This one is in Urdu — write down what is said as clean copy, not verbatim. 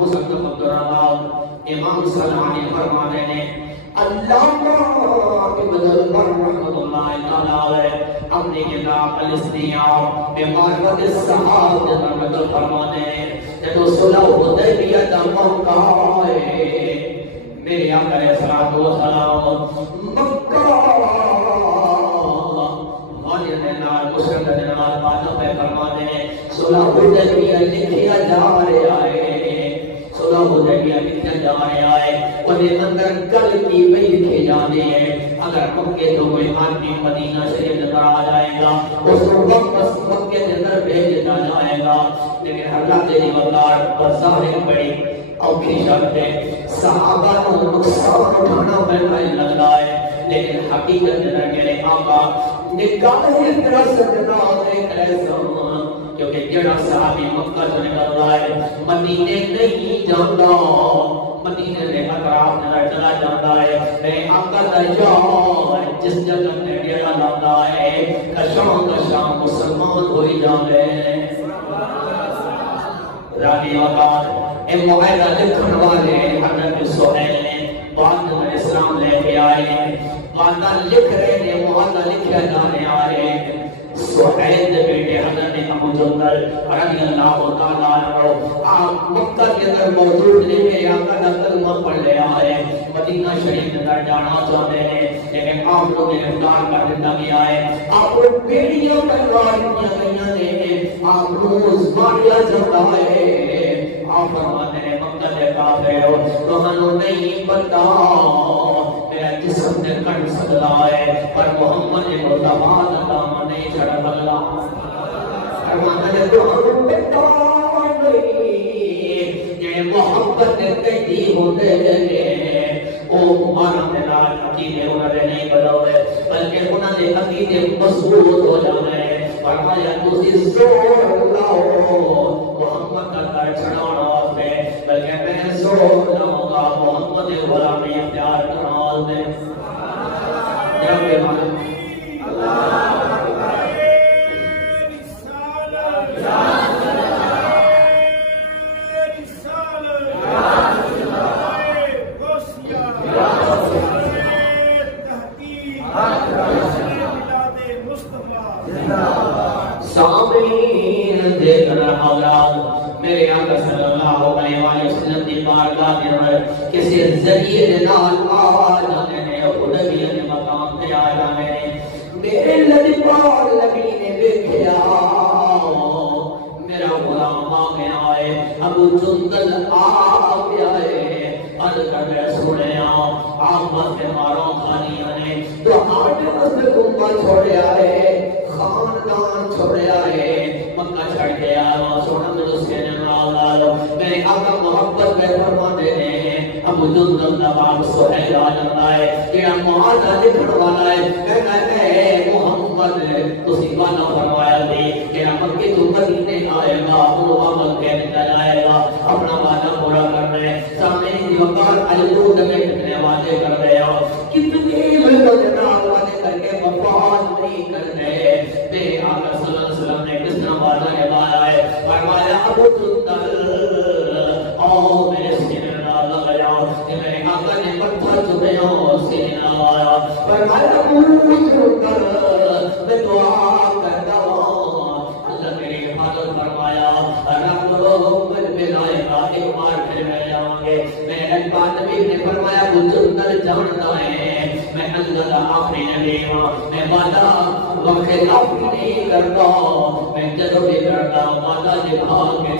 مسلم عبدالرحمن امام صلحانی فرمانے نے علامہ ابن البر رحمۃ اللہ تعالی علیہ اپنی کتاب الاستیاب بمعرفت الصحابہ میں نقل فرماتے ہیں جب صلح حدیبیہ کا موقع ہے میرے آقا علیہ الصلوۃ والسلام مکہ والے نے نال مسلم کے نال بات پہ فرماتے ہیں صلح حدیبیہ لکھیا جا رہا ہے صلح حدیبیہ لکھیا جا رہا ہے انہیں اندر گل کی پہ لکھے جانے ہیں اگر مکے تو کوئی آدمی مدینہ شریف نظر آ جائے گا اس وقت مکے کے اندر بھیجا جائے گا لیکن حضرت علی وقار بظاہر بڑی اوکھی شرط ہے صحابہ کو نقصان اٹھانا پڑتا ہے لگتا ہے لیکن حقیقت میں میرے آقا نگاہ طرف سے ناز ایسا کیونکہ جڑا صحابی مکہ سے نکل رہا ہے مدینے نہیں جاتا مدینے کے اطراف نظر چلا جاتا ہے میرے آقا درجہ جس جگہ میں ڈیرا لاتا ہے کشاں مسلمان ہوئی جاتے ہیں رانی آقا اے معاہدہ لکھن والے حضرت سہیل نے بعد میں اسلام لے کے آئے معاہدہ لکھ رہے ہیں معاہدہ لکھیا جانے آئے سہیل دے بیٹے حضرت ابو جندل رضی اللہ تعالیٰ عنہ آپ مکہ کے اندر موجود نہیں میرے آقا کا کلمہ پڑھ لے آئے مدینہ شریف میں جانا چاہتے ہیں لیکن آپ لوگ گرفتار کر دیتا گیا ہے آپ کو بیڑیاں تلوار کیا گئیاں نے آپ روز ماریا جاتا ہے آپ فرماتے ہیں مکہ سے کافر ہو تو ہمیں نہیں پتا میرا جسم نے کٹ سکتا ہے پر محمد مصطفیٰ کا دامن نہیں چڑھا سکتا فرماتے ہیں تو ہم پتا نہیں یہ محبت کہتی ہوتے ہیں او ہمارا ملال عقیدے انہوں نے نہیں بدلے بلکہ انہوں نے عقیدے مضبوط ہو جانے فرمایا تسی زور لاؤ محمد کا در چڑھانا ہوتے بلکہ میں زور لاؤں گا محمد غلامی اختیار کرنا ہوتے جب اللہ سامعین دیکھ رہا حضرات میرے آقا صلی اللہ علیہ وسلم کی بارگاہ کے اندر کسی ذریعے نال آ جانے نے حدیبیہ کے مقام پہ آ جانے نے میرے لجپال نبی نے دیکھا میرا غلام آ گیا ہے ابو جندل آ گیا ہے عرض کر رہے سنے آپ مست ماروں خانیاں نے تو آج مست کنبہ چھوڑے آئے خاندان چھوڑے آئے مکہ چھڑ گیا سونا میں اس کے نمال آلو میرے آقا محبت میں فرماتے ہیں ابو جندل نباب سہیل آ جاتا ہے کہ معاہدہ لکھن والا ہے کہنا ہے محمد تسی وانا فرمایا دے کہ مکہ تو مدینے آئے گا انہوں عمل کہنے جائے گا اپنا وعدہ پورا کرنا ہے سامنے دی وقار علمود میں کتنے وعدے کر رہے ہو کتنے ملکت نام وعدے کر کے وفاد نہیں کرنے میرے آقا صلی اللہ علیہ وسلم نے کس طرح وعدہ نبھایا ہے فرمایا ابو جندل آؤ میرے سینے نہ لگایا کہ میرے آقا نے پتھر چکے ہو سینے نہ لگایا فرمایا ابو جندل میں دعا کرتا ہوں اللہ میری حفاظت فرمایا رب لوگ ملائے گا ایک بار پھر میں جاؤں گے میں ایک بار نبی نے فرمایا ابو جندل جانتا ہے میں اللہ کا آخری نبی ہوں میں وعدہ وقت نہیں کرتا میں جدو بھی کرتا وعدہ نبھا کے